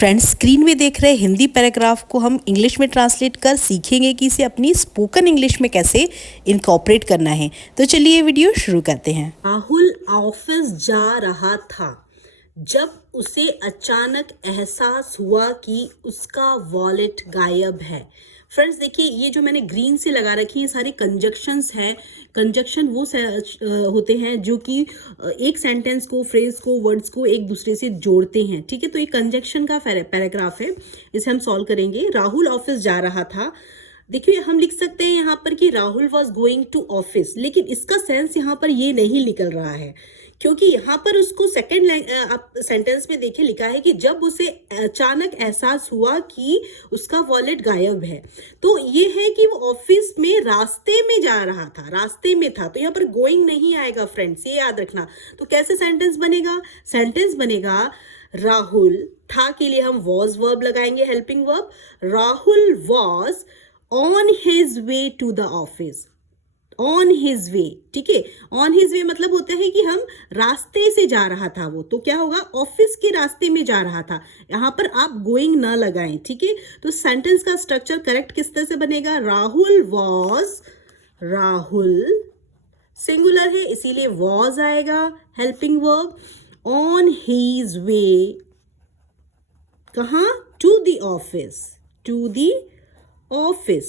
Friends, screen में देख रहे हिंदी पैराग्राफ को हम इंग्लिश में ट्रांसलेट कर सीखेंगे कि इसे अपनी स्पोकन इंग्लिश में कैसे इनकॉर्पोरेट करना है। तो चलिए ये वीडियो शुरू करते हैं। राहुल ऑफिस जा रहा था जब उसे अचानक एहसास हुआ कि उसका वॉलेट गायब है। फ्रेंड्स देखिए, ये जो मैंने ग्रीन से लगा रखी है सारी कंजक्शंस हैं। कंजक्शन वो होते हैं जो कि एक सेंटेंस को, फ्रेज को, वर्ड्स को एक दूसरे से जोड़ते हैं। ठीक है, तो ये कंजक्शन का पैराग्राफ है, इसे हम सॉल्व करेंगे। राहुल ऑफिस जा रहा था। देखिए, हम लिख सकते हैं यहाँ पर कि Rahul was going to office, लेकिन इसका सेंस यहाँ पर ये नहीं निकल रहा है, क्योंकि यहाँ पर उसको सेकेंड सेंटेंस में देखिए लिखा है कि जब उसे अचानक एहसास हुआ कि उसका वॉलेट गायब है। तो ये है कि वो ऑफिस में रास्ते में जा रहा था, रास्ते में था, तो यहाँ पर गोइंग नहीं आएगा फ्रेंड्स, ये याद रखना। तो कैसे सेंटेंस बनेगा? सेंटेंस बनेगा राहुल, था के लिए हम वॉज वर्ब लगाएंगे, helping verb. Rahul was on his way to the office. On his way, ठीक है, ऑन हिज वे मतलब होता है कि हम रास्ते से जा रहा था वो, तो क्या होगा? ऑफिस के रास्ते में जा रहा था। यहां पर आप गोइंग ना लगाएं, ठीक है। तो सेंटेंस का स्ट्रक्चर करेक्ट किस तरह से बनेगा? राहुल वॉज, राहुल सिंगुलर है इसीलिए वॉज आएगा, helping verb. On his way, कहां? To the office, to the office,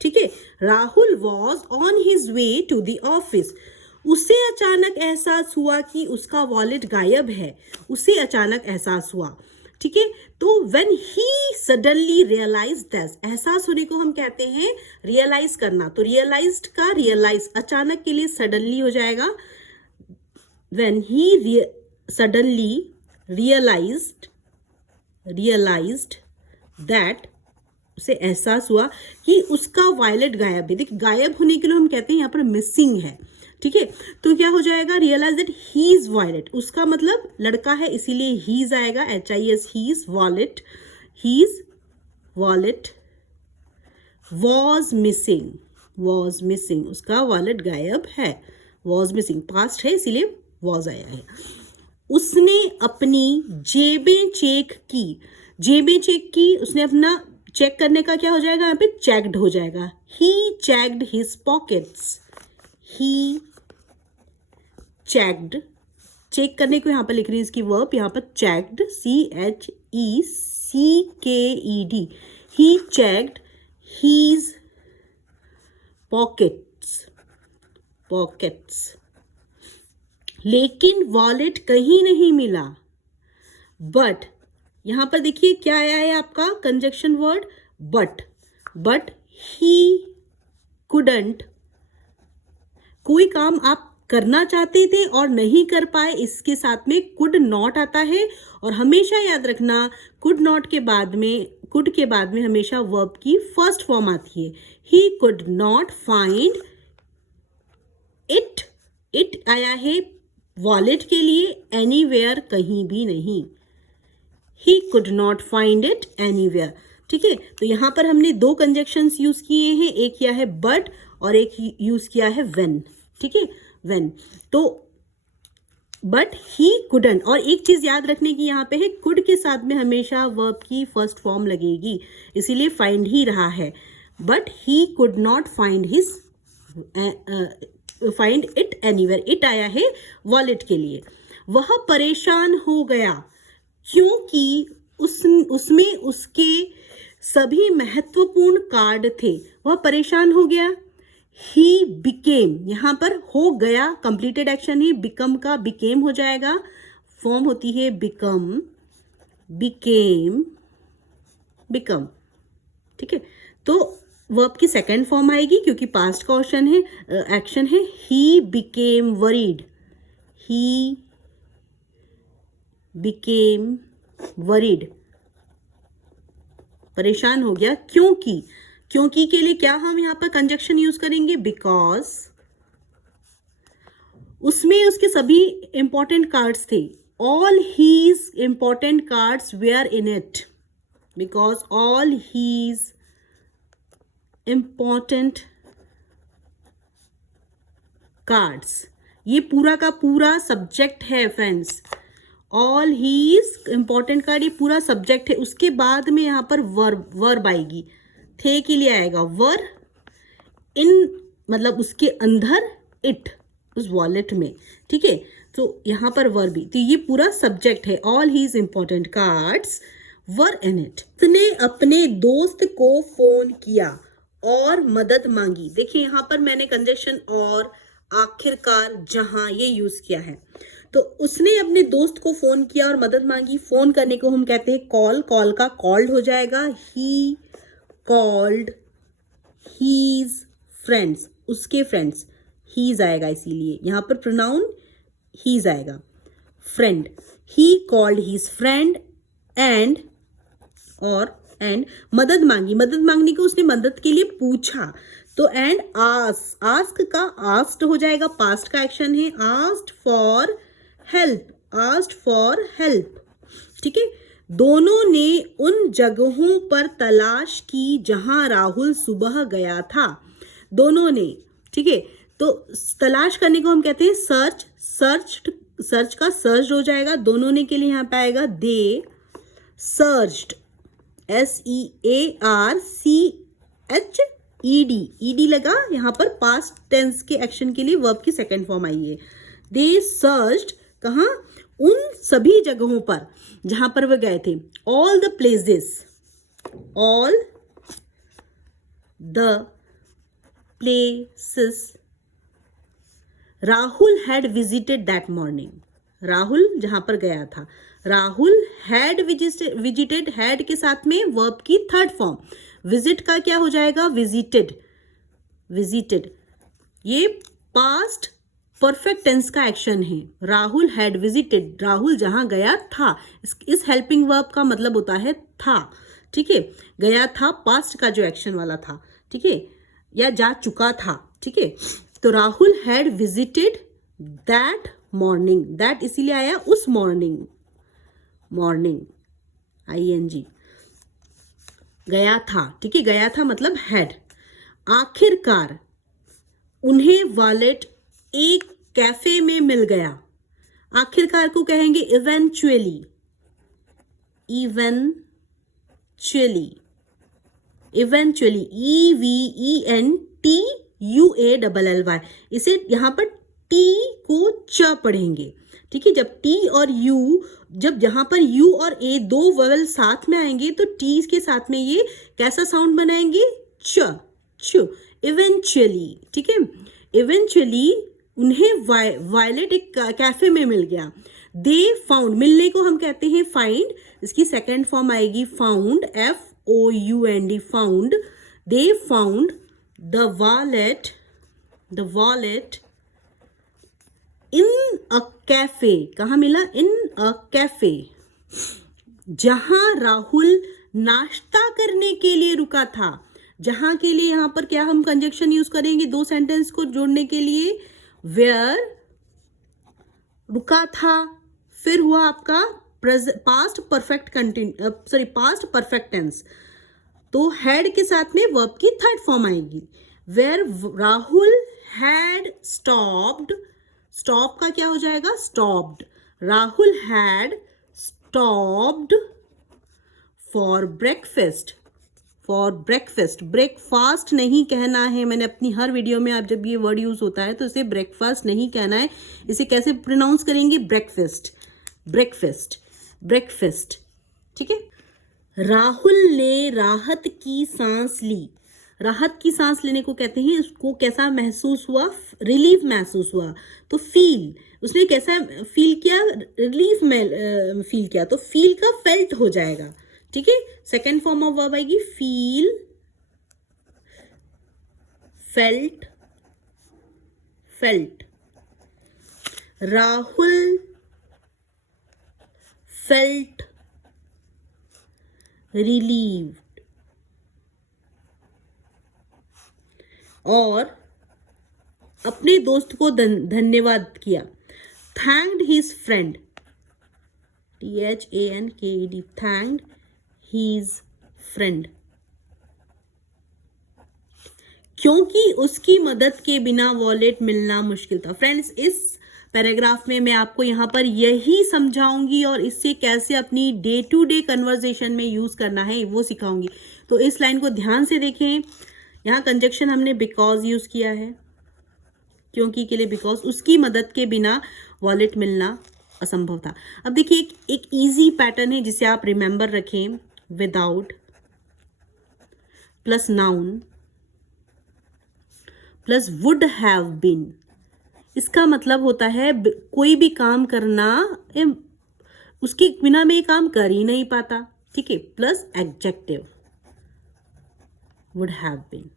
ठीक है। Rahul was on his way to the office. उसे अचानक एहसास हुआ कि उसका वॉलेट गायब है, उसे अचानक एहसास हुआ, ठीक है। तो when he suddenly realise this, एहसास होने को हम कहते हैं रियलाइज करना। तो रियलाइज्ड का रियलाइज, अचानक के लिए सडनली हो जाएगा। When he suddenly realised that, उसे एहसास हुआ कि उसका वॉलेट गायब है। देखिए, गायब होने के लिए हम कहते हैं यहाँ पर मिसिंग है, ठीक है। तो क्या हो जाएगा? रियलाइज दैट हीज वॉलेट, उसका मतलब लड़का है इसीलिए हीज आएगा, HIS, his wallet, his wallet was missing, उसका वॉलेट गायब है, वॉज मिसिंग, पास्ट है इसीलिए वॉज आया है। उसने अपनी जेबें चेक की, उसने अपना चेक करने का क्या हो जाएगा? यहाँ पे चेक्ड हो जाएगा। ही चेक्ड हिज पॉकेट्स, ही चेक्ड, चेक करने को यहाँ पर लिख रही है इसकी वर्ब, यहाँ पर चेक्ड, CHECKED, ही चेक्ड हीज पॉकेट्स, लेकिन वॉलेट कहीं नहीं मिला। बट यहां पर देखिए क्या आया है आपका conjunction word, but he couldn't. कोई काम आप करना चाहते थे और नहीं कर पाए, इसके साथ में कुड नॉट आता है। और हमेशा याद रखना, कुड के बाद में हमेशा वर्ब की फर्स्ट फॉर्म आती है। He could not find it आया है वॉलेट के लिए, एनीवेयर कहीं भी नहीं। He could not find it anywhere, ठीक है। तो यहां पर हमने दो कंजक्शंस यूज किए हैं, एक किया है बट और एक यूज किया है when, ठीक है, when। तो बट ही कुडंट, और एक चीज याद रखने की यहाँ पे है, कुड के साथ में हमेशा वर्ब की फर्स्ट फॉर्म लगेगी, इसीलिए फाइंड ही रहा है। But he could not find it anywhere, it आया है वॉलेट के लिए। वह परेशान हो गया क्योंकि उसमें उसके सभी महत्वपूर्ण कार्ड थे। वह परेशान हो गया। ही बिकेम, यहां पर हो गया कंप्लीटेड एक्शन है, बिकम का बिकेम हो जाएगा, फॉर्म होती है बिकम, बिकम, ठीक है। तो वर्ब की सेकेंड फॉर्म आएगी क्योंकि पास्ट का एक्शन है। ही बिकेम वरीड, परेशान हो गया क्योंकि के लिए क्या हम यहाँ पर कंजक्शन यूज करेंगे? बिकॉज उसमें उसके सभी इंपॉर्टेंट कार्ड्स थे। All his important cards were in it, because all his important cards, ये पूरा का पूरा सब्जेक्ट है friends. All his important card, ये पूरा सब्जेक्ट है, उसके बाद में यहाँ पर वर्ब आएगी, थे के लिए आएगा वर, इन मतलब उसके अंदर, इट उस वॉलेट में, ठीक है। तो यहाँ पर वर्ब भी, तो ये पूरा सब्जेक्ट है, all his important cards were in it. उसने अपने दोस्त को फोन किया और मदद मांगी। देखिए यहाँ पर मैंने कंजक्शन और, आखिरकार, जहां, ये यूज किया है। तो उसने अपने दोस्त को फोन किया और मदद मांगी। फोन करने को हम कहते हैं कॉल, कॉल का कॉल्ड हो जाएगा, ही कॉल्ड हीज फ्रेंड्स, उसके फ्रेंड्स, हीज आएगा, इसीलिए यहाँ पर प्रोनाउन हीज आएगा। Friend, he called his friend and, और एंड मदद मांगी, मदद मांगने को उसने मदद के लिए पूछा, तो एंड आस्क का आस्क्ड हो जाएगा, पास्ट का एक्शन है, asked for help, asked for help, ठीक है। दोनों ने उन जगहों पर तलाश की जहां राहुल सुबह गया था। दोनों ने, ठीक है, तो तलाश करने को हम कहते हैं सर्च, सर्च का सर्च हो जाएगा, दोनों ने के लिए यहाँ पे आएगा दे सर्च्ड, SEARCHED लगा, यहाँ पर पास्ट टेंस के एक्शन के लिए वर्ब की सेकंड फॉर्म आई है। दे सर्च्ड, कहाँ, उन सभी जगहों पर जहां पर वे गए थे, all the places, all the places Rahul had visited that morning. Rahul जहां पर गया था, राहुल हैड विजिटेड, हैड के साथ में वर्ब की थर्ड फॉर्म, विजिट का क्या हो जाएगा, विजिटेड, विजिटेड, ये पास्ट परफेक्ट टेंस का एक्शन है। राहुल हैड विजिटेड, राहुल जहां गया था, इस हेल्पिंग वर्ब का मतलब होता है था, ठीक है। गया था पास्ट का जो एक्शन वाला था, ठीक है, या जा चुका था, ठीक है। तो Rahul had visited that morning, that इसीलिए आया उस मॉर्निंग, मॉर्निंग ING, गया था, ठीक है, गया था मतलब हैड। आखिरकार उन्हें वॉलेट एक कैफे में मिल गया। आखिरकार को कहेंगे इवेंचुअली, इवेंचुअली, इवेंचुअली, EVENTUALLY, इसे यहां पर टी को च पढ़ेंगे, ठीक है। जब टी और यू, जब यहां पर यू और ए दो वोवेल साथ में आएंगे तो टी के साथ में ये कैसा साउंड बनाएंगे, च, च, इवेंचुअली, ठीक है। इवेंचुअली उन्हें वायलेट एक कैफे में मिल गया। दे फाउंड, मिलने को हम कहते हैं फाइंड, इसकी सेकेंड फॉर्म आएगी found, FOUND, found. They found the wallet in a cafe, कहाँ मिला, इन अ कैफे, जहां राहुल नाश्ता करने के लिए रुका था। जहां के लिए यहां पर क्या हम कंजक्शन यूज करेंगे दो सेंटेंस को जोड़ने के लिए, वेयर, रुका था, फिर हुआ आपका past perfect past perfect tense, तो हैड के साथ में वर्ब की थर्ड फॉर्म आएगी, where Rahul had stopped, stop का क्या हो जाएगा, stopped, Rahul had stopped for breakfast, for breakfast, breakfast नहीं कहना है, मैंने अपनी हर वीडियो में, आप जब ये वर्ड यूज होता है तो इसे ब्रेकफास्ट नहीं कहना है, इसे कैसे प्रोनाउंस करेंगे, ब्रेकफास्ट, ब्रेकफास्ट, ब्रेकफास्ट, ठीक है। राहुल ने राहत की सांस ली, राहत की सांस लेने को कहते हैं, उसको कैसा महसूस हुआ, रिलीफ महसूस हुआ, तो फील, उसने कैसा फील किया, रिलीफ में फील किया, तो फील का फेल्ट हो जाएगा, ठीक है। सेकेंड फॉर्म ऑफ वर्ब आएगी feel, felt, felt, Rahul felt relieved, और अपने दोस्त को धन्यवाद किया, thanked his friend, THANKED, thanked his friend, क्योंकि उसकी मदद के बिना वॉलेट मिलना मुश्किल था। फ्रेंड्स, इस पैराग्राफ में मैं आपको यहाँ पर यही समझाऊंगी और इससे कैसे अपनी डे टू डे कन्वर्सेशन में यूज़ करना है वो सिखाऊंगी। तो इस लाइन को ध्यान से देखें। यहाँ कंजक्शन हमने बिकॉज यूज़ किया है, क्योंकि के लिए बिकॉज, उसकी मदद के बिना वॉलेट मिलना असंभव था। अब देखिए एक इजी पैटर्न है जिसे आप रिमेंबर रखें, without plus noun plus would have been. इसका मतलब होता है कोई भी काम करना, उसके बिना में ये काम कर ही नहीं पाता, ठीक है, plus adjective would have been,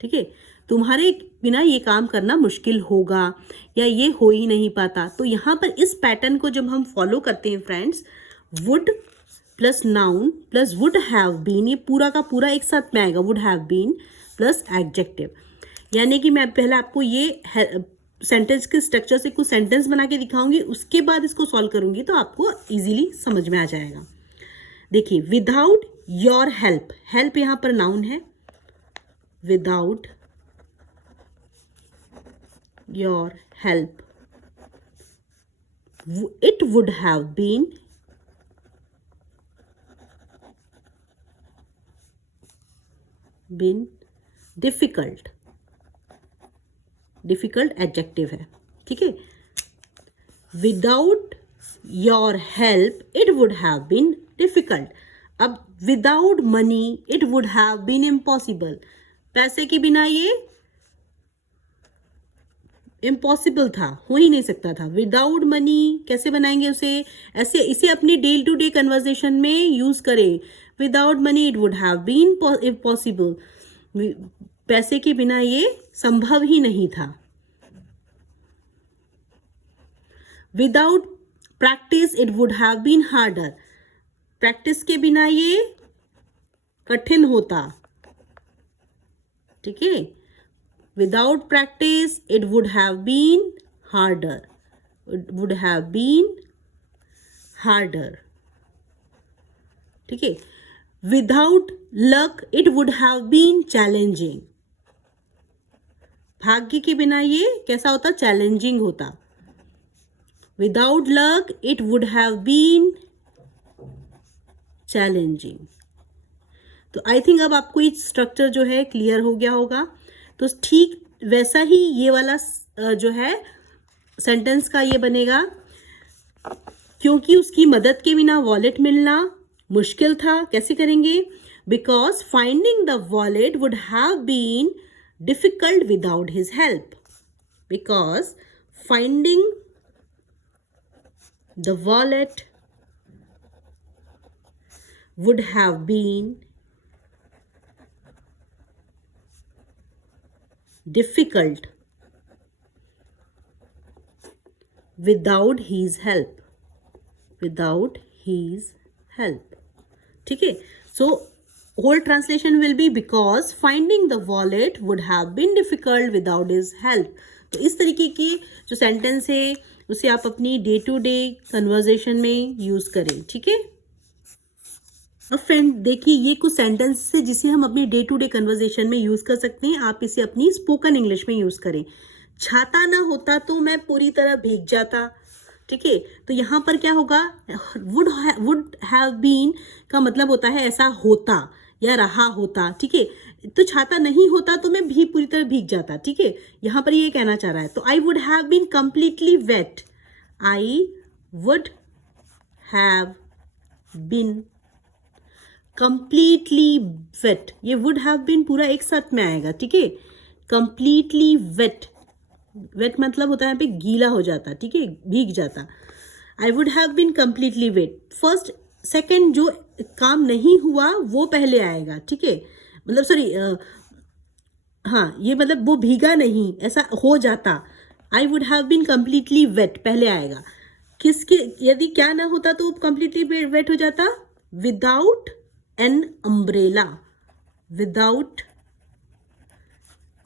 ठीक है, तुम्हारे बिना ये काम करना मुश्किल होगा या ये हो ही नहीं पाता। तो यहाँ पर इस पैटर्न को जब हम फॉलो करते हैं friends, would plus noun plus would have been, ये पूरा का पूरा एक साथ में आएगा, would have been plus adjective. यानी कि मैं पहले आपको ये सेंटेंस के स्ट्रक्चर से कुछ सेंटेंस बना के दिखाऊंगी, उसके बाद इसको सॉल्व करूंगी तो आपको इजीली समझ में आ जाएगा। देखिए, विदाउट योर हेल्प, हेल्प यहाँ पर नाउन है, without your help it would have been difficult. Difficult adjective है, ठीक है। Without your help it would have been difficult. अब without money it would have been impossible, पैसे के बिना ये इम्पॉसिबल था, हो ही नहीं सकता था। विदाउट मनी कैसे बनाएंगे उसे, ऐसे इसे अपनी डे टू डे कन्वर्सेशन में यूज करें। Without money it would have been impossible, पैसे के बिना ये संभव ही नहीं था। Without practice it would have been harder, practice के बिना ये कठिन होता, ठीक है। Without practice it would have been harder, it would have been harder, ठीक है। Without luck it would have been challenging, भाग्य के बिना ये कैसा होता, चैलेंजिंग होता। Without luck it would have been challenging. तो आई थिंक अब आपको ये स्ट्रक्चर जो है क्लियर हो गया होगा। तो ठीक वैसा ही ये वाला जो है सेंटेंस का ये बनेगा, क्योंकि उसकी मदद के बिना वॉलेट मिलना मुश्किल था। कैसे करेंगे, because finding the wallet would have been difficult without his help, because finding the wallet would have been difficult without his help, without his help, ठीक है। सो whole translation will be because finding the wallet would have been difficult without his help। तो इस तरीके की जो sentence है उसे आप अपनी डे टू डे कन्वर्सेशन में यूज करें, ठीक है। अब फ्रेंड देखिए, ये कुछ सेंटेंस है जिसे हम अपनी डे टू डे कन्वर्सेशन में यूज कर सकते हैं। आप इसे अपनी स्पोकन इंग्लिश में यूज करें। छाता ना होता तो मैं पूरी तरह भीग जाता, ठीक है। तो यहाँ पर क्या होगा, वुड हैव बीन का मतलब होता है ऐसा होता या रहा होता, ठीक है। तो छाता नहीं होता तो मैं भी पूरी तरह भीग जाता, ठीक है। यहाँ पर ये कहना चाह रहा है। तो I would have been completely wet, I would have been completely wet, ये वुड हैव बीन पूरा एक साथ में आएगा, ठीक है। कंप्लीटली वेट, वेट मतलब होता है यहाँ पे गीला हो जाता, ठीक है, भीग जाता। I would have been completely wet, first second जो काम नहीं हुआ वो पहले आएगा, ठीक है। मतलब सॉरी, हाँ, ये मतलब वो भीगा नहीं, ऐसा हो जाता। I would have been completely wet पहले आएगा। किसके, यदि क्या ना होता तो कंप्लीटली वेट हो जाता, without an umbrella, without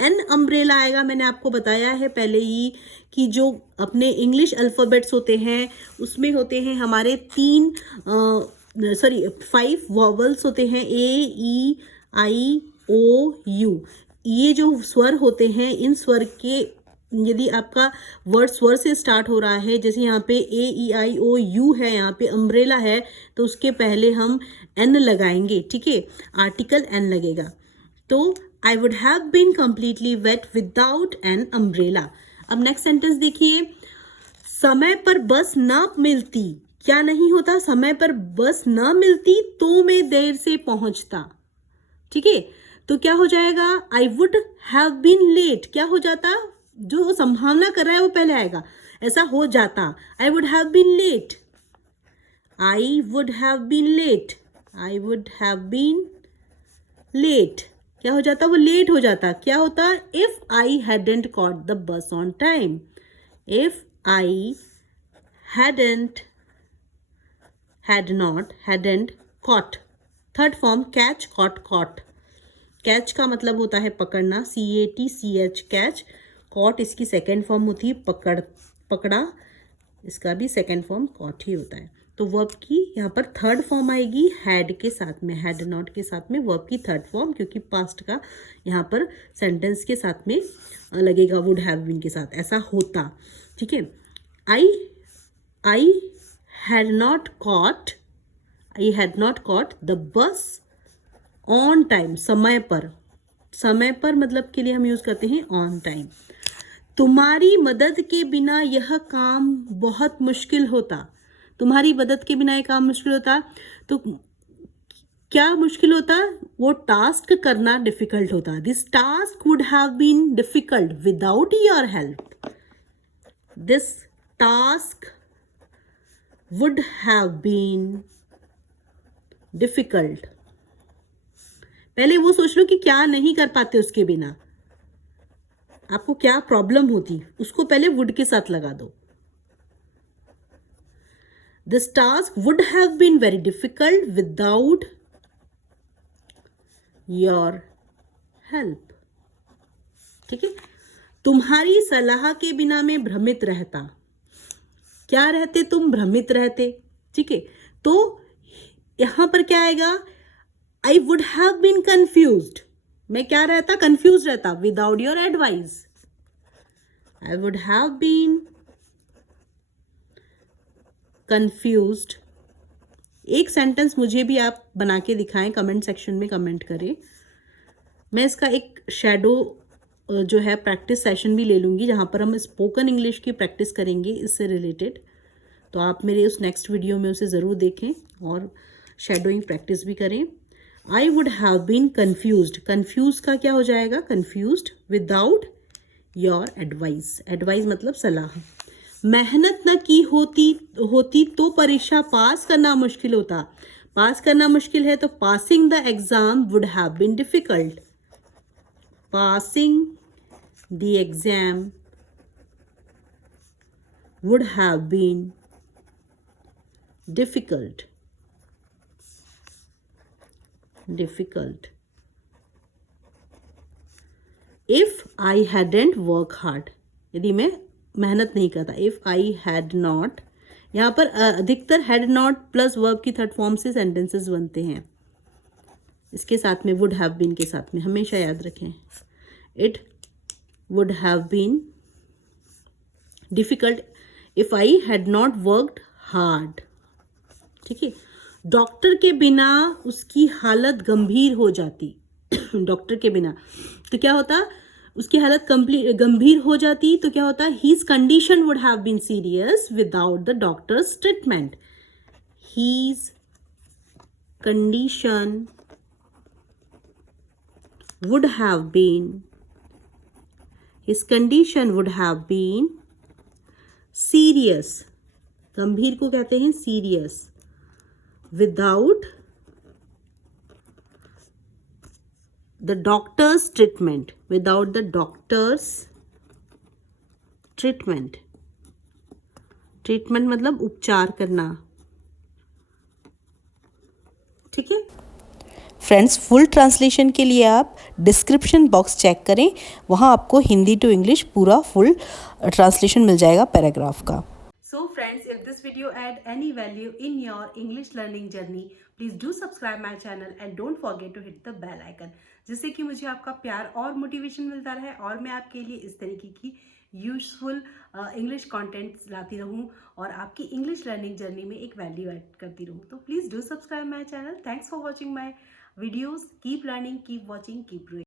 an umbrella आएगा। मैंने आपको बताया है पहले ही कि जो अपने इंग्लिश अल्फ़ाबेट्स होते हैं उसमें होते हैं हमारे 5 वॉवल्स होते हैं, ए ई आई ओ यू। ये जो स्वर होते हैं, इन स्वर के यदि आपका वर्ड स्वर से स्टार्ट हो रहा है, जैसे यहाँ पे AEIOU है, यहाँ पे अम्ब्रेला है, तो उसके पहले हम N लगाएंगे, ठीक है, आर्टिकल N लगेगा। तो I would have been completely wet without an umbrella. अब नेक्स्ट सेंटेंस देखिए, समय पर बस ना मिलती, क्या नहीं होता, समय पर बस ना मिलती तो मैं देर से पहुंचता, ठीक है। तो क्या हो जाएगा, I would have been late, क्या हो जाता, जो संभावना कर रहा है वो पहले आएगा, ऐसा हो जाता, I would have been late, I would have been late, I would have been late, क्या हो जाता, वो लेट हो जाता, क्या होता, if I hadn't caught the bus on time, if I hadn't had not hadn't caught, third form catch caught caught, catch का मतलब होता है पकड़ना, CATCH कैच, कॉट इसकी सेकेंड फॉर्म होती है पकड़, पकड़ा, इसका भी सेकेंड फॉर्म कॉट ही होता है। तो वर्ब की यहाँ पर थर्ड फॉर्म आएगी हैड के साथ में, हैड नॉट के साथ में वर्ब की थर्ड फॉर्म, क्योंकि पास्ट का यहाँ पर सेंटेंस के साथ में लगेगा, वुड हैव बीन के साथ, ऐसा होता, ठीक है। I had not caught the bus on time, समय पर, समय पर मतलब के लिए हम यूज करते हैं on time। तुम्हारी मदद के बिना यह काम बहुत मुश्किल होता, तुम्हारी मदद के बिना यह काम मुश्किल होता, तो क्या मुश्किल होता, वो टास्क करना डिफिकल्ट होता, this task would have been difficult without your help, this task would have been difficult। पहले वो सोच लो कि क्या नहीं कर पाते उसके बिना, आपको क्या प्रॉब्लम होती, उसको पहले would के साथ लगा दो। This task would have been very difficult without your help, ठीक है। तुम्हारी सलाह के बिना मैं भ्रमित रहता, क्या रहते तुम, भ्रमित रहते, ठीक है। तो यहां पर क्या आएगा, I would have been confused, मैं क्या रहता, कंफ्यूज रहता, without your advice, I would have been confused. एक सेंटेंस मुझे भी आप बना के दिखाएं, कमेंट सेक्शन में कमेंट करें, मैं इसका एक शैडो जो है प्रैक्टिस सेशन भी ले लूँगी, जहाँ पर हम स्पोकन इंग्लिश की प्रैक्टिस करेंगे इससे रिलेटेड। तो आप मेरे उस नेक्स्ट वीडियो में उसे ज़रूर देखें और शैडोइंग प्रैक्टिस भी करें। I would have been confused, confuse का क्या हो जाएगा, confused without your advice, advice मतलब सलाह। मेहनत न की होती तो परीक्षा पास करना मुश्किल होता, पास करना मुश्किल है तो passing the exam would have been difficult, passing the exam would have been difficult, if I hadn't work hard, यदि मैं मेहनत नहीं करता, if I had not, यहाँ पर अधिकतर had not प्लस वर्ब की थर्ड फॉर्म से सेंटेंसेस बनते हैं, इसके साथ में would have been के साथ में, हमेशा याद रखें, it would have been difficult if I had not worked hard, ठीक है। डॉक्टर के बिना उसकी हालत गंभीर हो जाती, डॉक्टर के बिना तो क्या होता, उसकी हालत गंभीर हो जाती, तो क्या होता, his condition would have been serious without the doctor's treatment, his condition would have been, his condition would have been serious, गंभीर को कहते हैं serious, without the doctor's treatment, without the doctor's treatment, treatment मतलब उपचार करना, ठीक है। Friends, full translation के लिए आप डिस्क्रिप्शन बॉक्स चेक करें, वहाँ आपको हिंदी टू इंग्लिश पूरा फुल ट्रांसलेशन मिल जाएगा पैराग्राफ का। So friends, if this video add any value in your English learning journey, please do subscribe my channel and don't forget to hit the bell icon, जिससे कि मुझे आपका प्यार और motivation मिलता रहे और मैं आपके लिए इस तरीके की यूजफुल इंग्लिश कंटेंट्स लाती रहूं और आपकी इंग्लिश लर्निंग जर्नी में एक वैल्यू ऐड करती रहूं। तो please do subscribe my channel. Thanks for watching my videos. Keep learning, keep watching, keep growing.